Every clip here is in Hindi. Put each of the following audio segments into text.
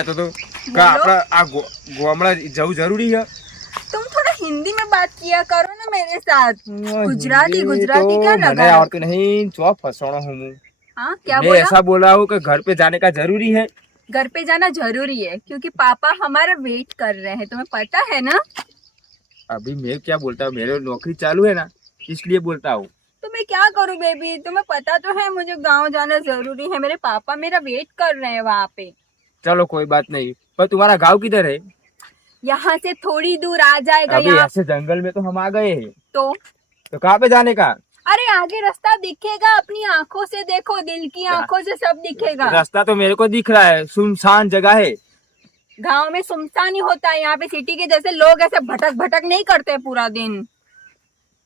કહેતો તો કે આપણે આ ગો- ગામડા જવું જરૂરી છે तुम थोड़ा हिंदी में बात किया करो ना मेरे साथ गुजराती हिंदी गुजराती तो क्या મને लगा है? આવડતું નહીં ચો ફસવાનો હું હું हाँ क्या मैं बोला ऐसा बोला हूँ कि घर पे जाने का जरूरी है घर पे जाना जरूरी है क्योंकि पापा हमारा वेट कर रहे हैं तुम्हें पता है ना अभी मैं क्या बोलता हूँ मेरे नौकरी चालू है ना इसलिए बोलता हूँ तो मैं क्या करूं बेबी तुम्हें पता तो है मुझे गांव जाना जरूरी है मेरे पापा मेरा वेट कर रहे हैं वहाँ पे चलो कोई बात नहीं। पर तुम्हारा गाँव किधर है? यहाँ से थोड़ी दूर आ जाएगा अभी यहाँ। ऐसे जंगल में तो हम आ गए हैं। तो? तो कहाँ पे जाने का? अरे आगे रास्ता दिखेगा अपनी आँखों से देखो दिल की आँखों से सब दिखेगा। रास्ता तो मेरे को दिख रहा है सुनसान जगह है। गाँव में सुनसान ही होता है यहाँ पे सिटी के जैसे लोग ऐसे भटक भटक नहीं करते पूरा दिन।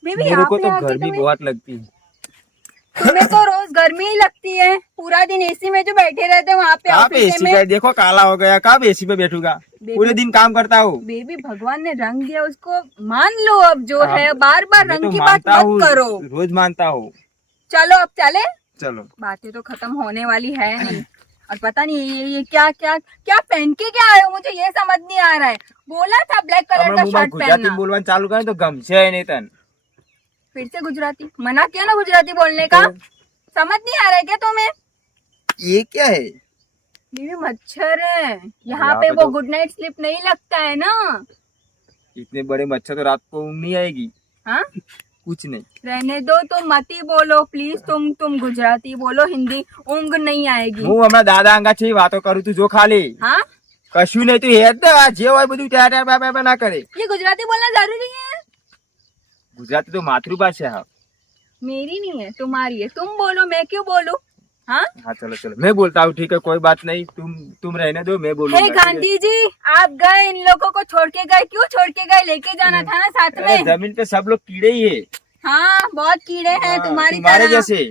बेबी मेरे को तो गर्मी बहुत लगती है। तुम्हें तो रोज गर्मी ही लगती है। पूरा दिन एसी में जो बैठे रहते हैं वहाँ पे आप एसी में। देखो काला हो गया। कब एसी पे बैठूँगा? पूरे दिन काम करता हूँ। बेबी भगवान ने रंग दिया उसको मान लो अब जो है। बार बार तो रंग तो की बात मत करो। रोज मानता हूँ। चलो अब चले। चलो। बातें तो खत्म होने वाली है। नहीं और पता नहीं ये ये क्या क्या क्या पहन के क्या आयो हो? मुझे ये समझ नहीं आ रहा है। बोला था ब्लैक कलर का शर्ट पहनना। चालू करें तो गमछे है नहीं तन। फिर से गुजराती मना किया ना गुजराती बोलने का तो- समझ नहीं आ रहा है क्या तुम्हें ये क्या है ये मच्छर है यहाँ यहाँ पे पे वो तो- गुड नाइट स्लिप नहीं लगता है ना इतने बड़े मच्छर तो रात को ऊँग नहीं आएगी हाँ कुछ नहीं रहने दो तो मत ही बोलो प्लीज तुम तुम गुजराती बोलो हिंदी ऊँग नहीं आएगी હું હમણાં દાદા અંગા છે વાતો કરું તું જો ખાલી हाँ કશું નહીં તું હેડ દે આ જે હોય બધું ત્યાં ત્યાં બા બા બા ના કરે ये गुजराती बोलना जरूरी है गुजराती तो मातृभाषा है मेरी नहीं है तुम्हारी है। तुम बोलो मैं क्यों बोलू? हाँ? हाँ? चलो चलो। मैं बोलता हूँ ठीक है कोई बात नहीं। तुम तुम रहने दो मैं बोलू hey, गांधी जी आप गए इन लोगों को छोड़ के गए? क्यों छोड़ के गए? लेके जाना हम्म। था ना साथ में। ज़मीन पे सब लोग कीड़े ही है। हाँ बहुत कीड़े हैं हाँ, तुम्हारी तुम्हारे जैसे।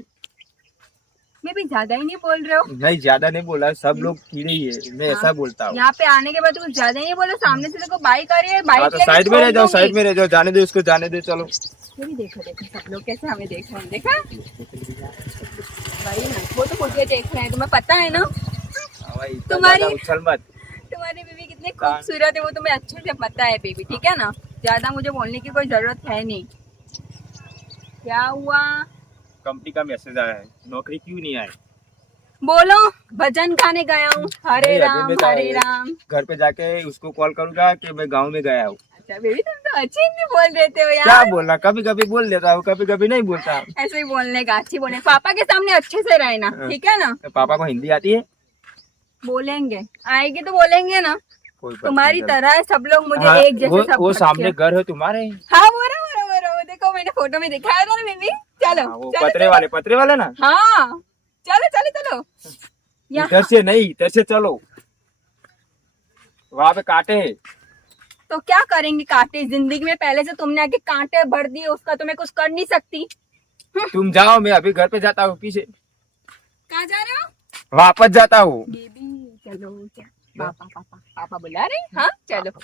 मैं भी ज़्यादा ही नहीं बोल रहे हो? नहीं ज़्यादा नहीं बोला सब लोग कीड़े ही है मैं ऐसा बोलता हूँ। यहाँ पे आने के बाद कुछ ज़्यादा ही नहीं बोलो सामने से देखो बाइक आ रही है हाँ, बाइक तो साइड में रह जाओ साइड में रह जाओ जाने दो इसको जाने दो चलो। देखो देखो सब लोग कैसे हमें देख रहे हैं देखा? वही ना वो तो मुझे देख रहे हैं तुम्हें पता है ना? हाँ तुम्हारी- तुम्हारी बीवी कितनी खूबसूरत है वो तुम्हें अच्छे से पता है बेबी ठीक है ना? ज़्यादा मुझे बोलने की कोई ज़रूरत है नहीं। क्या हुआ? कंपनी का मैसेज आया है। नौकरी क्यों नहीं आए बोलो भजन गाने गया हूँ। हरे राम हरे राम। घर पे जाके उसको कॉल करूँगा कि मैं गाँव में गया हूँ। अच्छा बेबी तुम तो अच्छी हिंदी बोल रहे थे हो क्या बोलना? कभी कभी बोल देता हूँ कभी कभी नहीं बोलता। ऐसे ही बोलने का अच्छी बोलने। पापा के सामने अच्छे से रहना हाँ। ठीक है ना? तो पापा को हिंदी आती है? बोलेंगे। आएगी तो बोलेंगे ना। तुम्हारी तरह सब लोग मुझे हाँ, एक जैसे वो, सब वो सामने घर है तुम्हारे? हाँ वो रहा वो रहा वो रहा वो देखो मैंने फ़ोटो में दिखाया था ना बेबी? चलो हाँ, वो चलो, पतरे चलो। वाले पतरे वाले ना? हाँ चलो चलो चलो। यहाँ। इधर से नहीं इधर से चलो। वहाँ पे कांटे हैं। तो क्या करेंगे कांटे? ज़िंदगी में पहले से तुमने आके कांटे भर दिए उसका तो मैं कुछ कर नहीं सकती। तुम जाओ मैं अभी घर पे जाता हूँ पीछे। कहाँ जा रहे हो? वापस जाता हूँ। बेबी चलो क्या? पापा पापा पापा बुला रहे हाँ? चलो। તો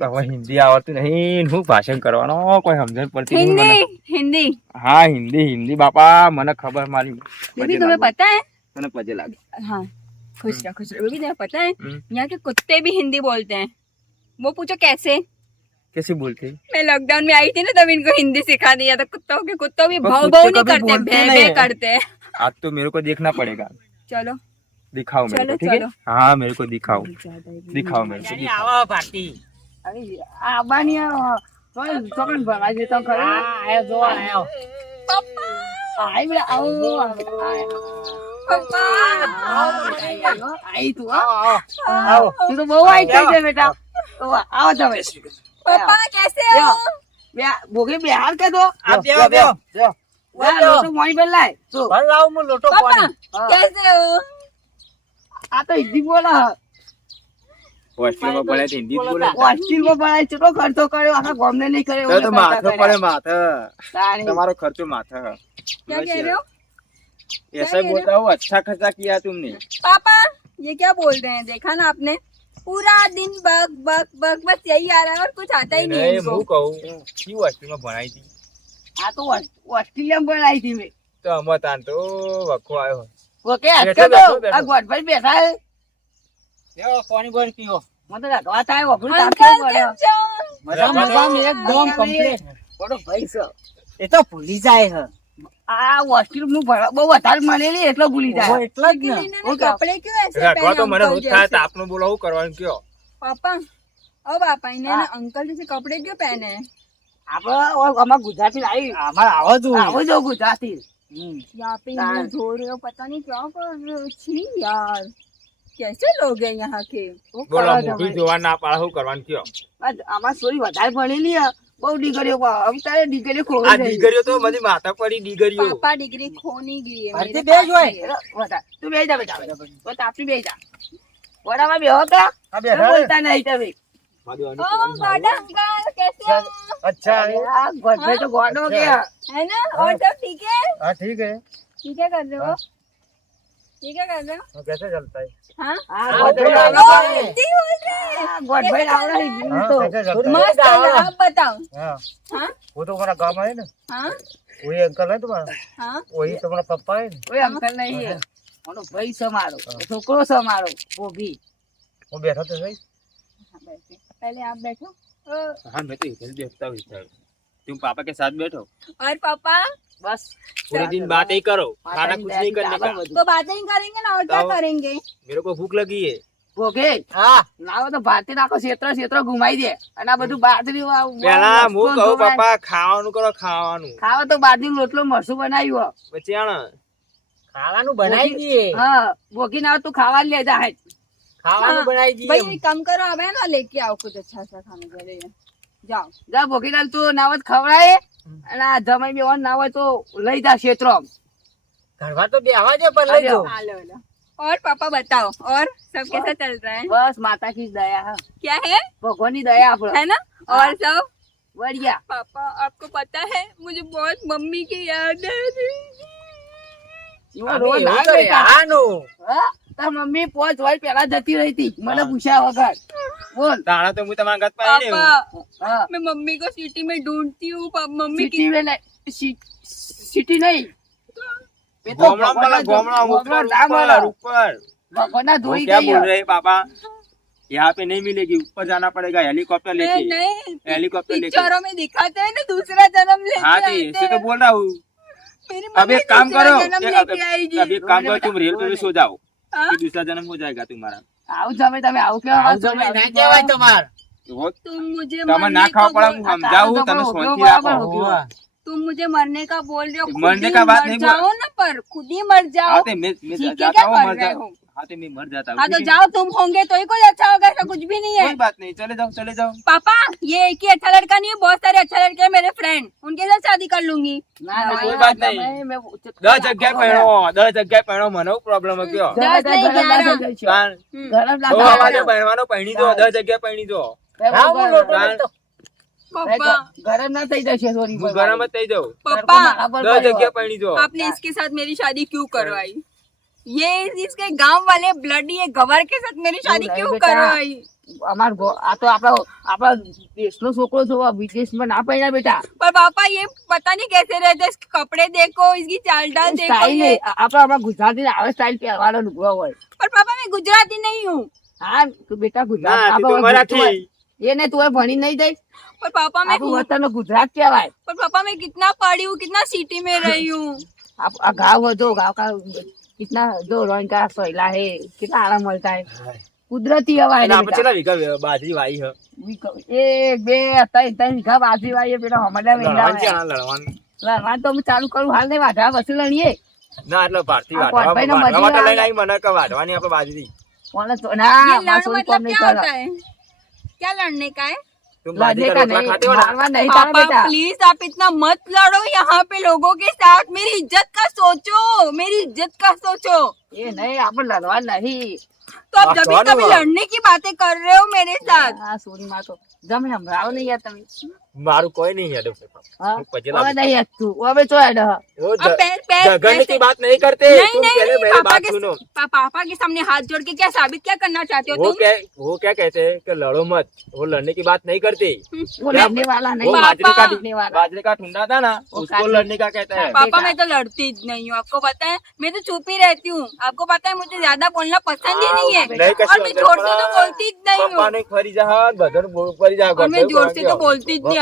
હવે હિન્દી આવડતું નહીં હું ભાષણ કરવાનો કોઈ સમજણ પડતી નહીં મને हिंदी हिंदी હા હિન્દી હિન્દી બાપા મને ખબર મારી बेबी तुम्हें पता है મને પજે લાગે हाँ खुश रहो खुश रहो बेबी तुम्हें पता है हम्म। यहाँ के कुत्ते भी हिंदी बोलते हैं वो पूछो कैसे कैसे बोलते मैं लॉकडाउन में आई थी ना तब इनको हिंदी सिखा दिया था कुत्तों के कुत्तों भी पर भाव कुत्ते भाव नहीं कभी करते बोलते भे नहीं भे है। करते हैं आज तो मेरे को देखना पड़ेगा चलो दिखाओ मेरे चलो, को ठीक है चलो। हाँ मेरे को दिखाओ दिखाओ मेरे को दिखाओ આ બાની ચોકન ભરાય છે તો ખરે. આયો જો આયો. પપ્પા! આય બરા આવો પપ્પા! આઈ તું આવો આવો. તું તો બહુ આઈ થઈ છે બેટા. આવો તમે. પપ્પા કેસે હો? બે ભોગે બિહાર કે દો આ બે બે લોટો મોઈ બેલ લાય. તો ભર લાવ મુ લોટો પાણી કેસે હો? આ તો હિન્દી બોલા. હોસ્ટેલમાં ભણે તો હિન્દી જ બોલે હોસ્ટેલમાં ભણાય કેટલો ખર્ચો કર્યો આખા ગામને નહીં કર્યો તો તો માથે પડે માથે તાણી. તમારો खर्चो माथा है क्या कह रहे हो ऐसा क्या बोलता हूँ अच्छा खर्चा किया तुमने पापा ये क्या बोल रहे हैं देखा ना आपने पूरा दिन बक बक बक बस यही आ रहा है और कुछ आता ही नहीं है नहीं, इनको હું કહું કયું હોસ્ટેલમાં ભણાઈ હતી આ તો હોસ- હોસ્ટેલિયામાં ભણાઈ હતી મેં તો અમે તાન તો વખો આવ્યો ઓકે બેઠો, હટકે બેઠો, દો બેઠો. આ ગોઠભાઈ બેઠા લેવો કપડે કયો છે રાખવા તો આપનું બોલો કરવાનું કયો? પાપા બાપા એને અંકલ ને કપડે કયો પહેને આપણે ગુજરાતી લાવી. અમાર આવો જો આવો જો ગુજરાતી. હમ. પે જોડ્યો પતા નહીં ક્યાં પર છી યાર. क्या कर रहे हो छी यार कैसे लोग हैं यहाँ के શું બોલો કરો મૂવી તમે? જોવા ના પાડે શું કરવાનું કયો આ અમાર સોરી વધારે ભણેલી હે. બહુ દીકરીઓ પણ હવે તારે દીકરીઓ ખોવાઈ આ જાય. દીકરીઓ તો બધી માથા પડી દીકરીઓ पापा डिग्री खो नहीं गई है ભરતી मेरे બે पास જ હોય. ही है। એલો, વધારે. તું બેહી જા બેટા તો તાપી બેહી જા વડામાં બેહો કા આ તમે બેઠા રે. બોલતા નહીં તમે ओ मैडम अंकल कैसे हो अच्छा અરે આ ગોઠવે તો ગોડો ગયા है ना और सब ठीक है हाँ ठीक है ठीक है कर रहे हो ठीक है कर रहे हो हाँ, कैसे चलता है हाँ આ हाँ, ગોઠવે बोलो, આવડે ओ, છે. हिंदी बोल रहे हैं। આ ગોઠવે આવડે છે, જીવ हाँ તો. कैसे चलता है मस्त है ना, आप बताओ हाँ हाँ वो तो हमारा गाँव है ना हाँ वही अंकल है तुम्हारा हाँ वही तुम्हारा पप्पा है ना કોઈ અંકલ નહીં હે. મારો ભાઈ છે મારો છોકરો છે મારો ભોગી वो बैठा तो सही हाँ, बैठे। पहले आप बैठो ओ, हाँ मैं तो इधर देखता हूँ इधर तुम पापा के साथ बैठो और पापा બસ पूरे दिन बात ही करो खाना માતાની कुछ नहीं દયાથી करने ચાલો का બધું. तो बातें ही करेंगे ना और क्या तो- करेंगे मेरे को भूख लगी है ભોગે हाँ લાવો તો ભારતી નાખો ક્ષેત્ર ક્ષેત્ર ઘુમાઈ દે અને આ બધું બાજરી વાળું પેલા હું મસ્ત કહું ધોવાય. પપ્પા ખાવાનું કરો ખાવાનું ખાવા તો બાજરી રોટલો મરસું બનાવ્યું હો. પછી આણ ખાવાનું બનાવી દઈએ હા ભોગી ના તું ખાવા લે જા હેજ. ખાવાનું हाँ, બનાવી દઈએ भाई कम करो अब है ना लेके आओ कुछ अच्छा सा खाने के लिए जाओ જા ભોગીલાલ તું ના હોય તો ખવડાય અને આ જમાઈ બેવાન ના હોય તો લઈ જા ક્ષેત્રો ઘરમાં તો બેહવા દે પણ લઈ જાઓ हाँ लो लो और पापा बताओ और सब कैसा चल रहा है બસ માતા કી દયા હા क्या है ભગવાન ની દયા આપડે है ना और सब વળિયા पापा आपको पता है मुझे बहुत मम्मी की याद है એવો રોજ એવું ના તો બેટા. રહેવાનું. હા? તાર મમ્મી પાંચ વર્ષ પહેલા જતી રહી હતી મને પૂછ્યા વગર બોલ તાણા તો હું તમારા ઘર પાડી લેવું पापा હા मैं मम्मी को सिटी में ढूंढती हूँ पापा मम्मी की સિટી में નહીં સી- સિટી નહીં એ તો गोमड़ा वाला ભગવાનના गोमड़ा ભગવાન ऊपर ના મળે. ऊपर ऊपर ભગવાનના वो ધોઈ क्या ગઈ बोल रहे हैं पापा यहाँ पे नहीं मिलेगी ऊपर जाना पड़ेगा हेलीकॉप्टर मैं लेके नहीं हेलीकॉप्टर लेके पिक्चरों में दिखाते हैं ना दूसरा जन्म लेके हाँ तो आते ऐसे तो हैं। बोल रहा हूँ मेरी अब मम्मी एक काम दूसरा करो जन्म एक- लेके आएगी अब एक काम करो तुम रेल पे भी सो जाओ हाँ? फिर दूसरा जन्म हो जाएगा तुम्हारा આવું તમે તમે આવું કેવા આવું તમે ના કહેવાય તમાર वो तुम मुझे તમે मरने ના का ખાવા પડે बोल- હું સમજાવું તારું તમે તો શાંતિ બરોબર રાખો બરોબર. હોવે. तुम मुझे मरने का बोल रहे हो खुद मरने ही का बात मर नहीं बोल- जाओ ना पर खुद ही मर जाओ हाँ तो मैं मैं ठीक है जाता क्या हूँ कर मर रहे जा हो? हाँ तो मैं मर जाता हूँ हाँ तो ठीक है? जाओ तुम होंगे तो ही कुछ अच्छा होगा ऐसा कुछ भी नहीं है कोई बात नहीं चले जाओ चले जाओ पापा ये एक ही अच्छा लड़का नहीं है बहुत सारे अच्छे लड़के हैं मेरे फ्रेंड उनके साथ शादी कर लूंगी ના ના કોઈ ના, વાત તમે- નહીં. મેં- દસ જગ્યાએ પહેણો દસ જગ્યાએ પહેણો મને પ્રોબ્લેમ કયો ગમે દસ તે નહીં, ગરમ ના ગ્યારહ. થઈ જશો. તાણ. हम्म। ગરમ ના તો થાય. અમારે પહેણવાનો પહેણી દો દસ જગ્યાએ પહેણી દો હા, હું લોટો તાણ. લેતો. पापा ગરમ ના થઈ જશે સોરી હું ગરમ જ થઈ જાઉં पापा દસ જગ્યાએ પહેણી દો आपने इसके साथ मेरी शादी क्यों करवाई ये इसके गांव वाले ब्लडी ये गवर के साथ मेरी शादी नहीं क्यों बेटा। करवाई અમાર ગો- આ તો આપડો આપડા દેશનો છોકરો છો વિદેશમાં ના પડ્યા બેટા पर पापा ये पता नहीं कैसे रहते इसके कपड़े देखो इसकी चाल डाल देखो સ્ટાઇલ ये આપડે આપડા ગુજરાતી આવે સ્ટાઇલ પહેરવાનો લુગડો હોય पर पापा मैं गुजराती नहीं हूँ હા તું બેટા ગુજરાત ના તું તો આપડે મરાઠી એ ને તું ભણી નહીં જઈ पर पापा मैं આપણું વતન ગુજરાત કહેવાય पर पापा मैं कितना पढ़ी हूँ कितना सिटी में रही हूँ आप आ गाँव है કેટલા જો રોનકા સોયલા હે કેટલા આરામ મળતા હે. કુદરતી હવા આપણે કેટલા વીઘા બાજરી વાઈ હ? એક બે ત્રણ ત્રણ વીઘા બાજરી વાઈ પેલા હમણાં વેલા લડવાનું? લડવાનું તો હું ચાલુ કરું હાલ ને વાઢા વસી લણીએ ના એટલે ભારતી વાઢવા લઈને આવી મને કે વાઢવાની આપણે બાજરી. કોને ના મારા સોરી કોમ નહીં કરા ક્યાં લડને કાય तुम का नहीं मारवा नहीं तो था बेटा। प्लीज़ आप इतना मत लड़ो यहाँ पे लोगों के साथ। मेरी इज़्ज़त का सोचो मेरी इज़्ज़त का सोचो। ये नहीं आप लड़वा नहीं। तो आप जब कभी लड़ने की बातें कर रहे हो मेरे साथ। हाँ, सोनी माँ तो जम हम नहीं आता મારું કોઈ નહીં હેડો હા? હું પછી હવે લાવું. નહીં હસતું. હવે ચો હેડો. वो अब ज- पैर पैर झगड़ने पैसे- की बात नहीं करते नहीं तुम नहीं पहले नहीं, मेरी पापा बात के सुनो पा- पापा के सामने हाथ जोड़ के क्या साबित क्या करना चाहते हो वो तुम क्या वो क्या कहते हैं कि लड़ो मत वो लड़ने की बात नहीं करते वो क्या- लड़ने वाला नहीं वो पापा- बाजरे का लड़ने वाला बाजरे का ठुंडा था ना वो उसको काटी- लड़ने का कहता है पापा बेटा। मैं तो लड़ती ज नहीं हूँ आपको पता है मैं तो चुप ही रहती हूँ आपको पता है मुझे ज्यादा बोलना पसंद ही नहीं है नहीं कशी और मैं जोर से तो बोलती ज नहीं पप्पा हूँ ने फरी जा बदन फरी जा और मैं जोर से तो बोलती ज नहीं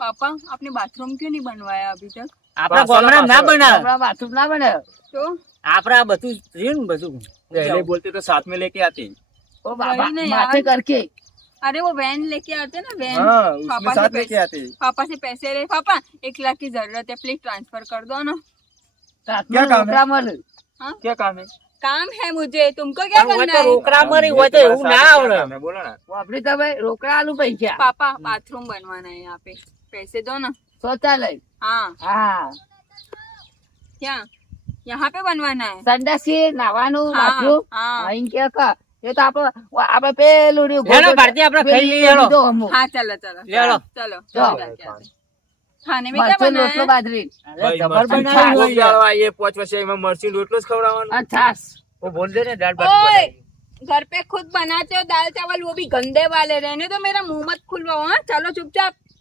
पापा आपने बाथरूम क्यों नहीं बनवाया अभी तक આપણા પાછળ, ગામડામાં ના પાછળ. બનાવે હમણાં બાથરૂમ ના બને तो આપડા બધું રહ્યું ને બધું पहले बोलते तो साथ में लेके आते ઓ બાબા वही ना માથે यार। કરકે अरे वो वैन लेके आते ना वैन हाँ उसमें पापा साथ से लेके पैसे आते पापा से पैसे रहे पापा एक लाख की जरूरत है प्लीज ट्रांसफर कर दो ना રાતમાં ક્યાં કામ હે? રોકડા મળે क्या काम है काम है मुझे तुमको क्या પણ હોય करना તો है રોકડા મરી હોય તો એવું ના આવડે આવડે બોલો ને વાપરી તમે રોકડા આલુ પૈસા पापा बाथरूम बनवाना है यहाँ पे पैसे दो ना શૌચાલય हाँ હા क्या यहाँ पे बनवाना है સંડાસી નાવાનું हाँ બાથરૂમ हाँ અહીં કે કા એ તો આપડે આપડે પેલું રહ્યું હેલો, ગોળ- ભારતી, આપણે ખાઈ લઈએ, હેલો. લીધો અમુક. हाँ चलो चलो ले लो। चलो जाओ। चलो जाके आते हैं। खाने में क्या મરચું बना રોટલો है બાજરી અરે, જબર મરચી બનાવ્યું કોક હોય યાર. દાડો આવીએ, પાંચ વર્ષે એમાં મરચી રોટલો જ ખવડાવવાનો અને છાસ वो बोल दे ना दाल भात ओए बनाई। घर पे खुद बनाते हो दाल चावल वो भी गंदे वाले रहने तो मेरा मुंह मत खुलवाओ हाँ चलो चुपचाप चलो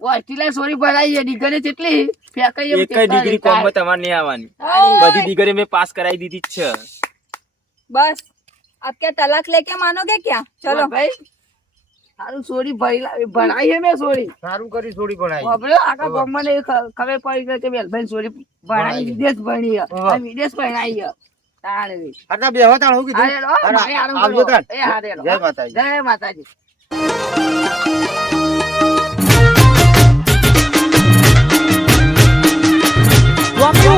વસ્તીલા સોરી ભરાઈ છે ડિગ્રી કેટલી ફેંકાઈ એક ડિગ્રી કોમમાં તમારે નહીં આવવાની બધી ડિગ્રી મેં પાસ કરાવી દીધી જ છે બસ આપ કે તલાક લેકે માનોગે ક્યાં ચલો ભાઈ સારું સોરી ભરી ભણાઈ હે મેં સોરી સારું કરી સોરી ભણાઈ આપણે આખા ગામમાં ખબર પડી ગઈ કે બેલભાઈ સોરી ભણાઈ વિદેશ ભણી હે વિદેશ ભણાઈ હે તાણવી અરે બે હો તાણ હું કીધું આવજો તાણ જય માતાજી જય માતાજી One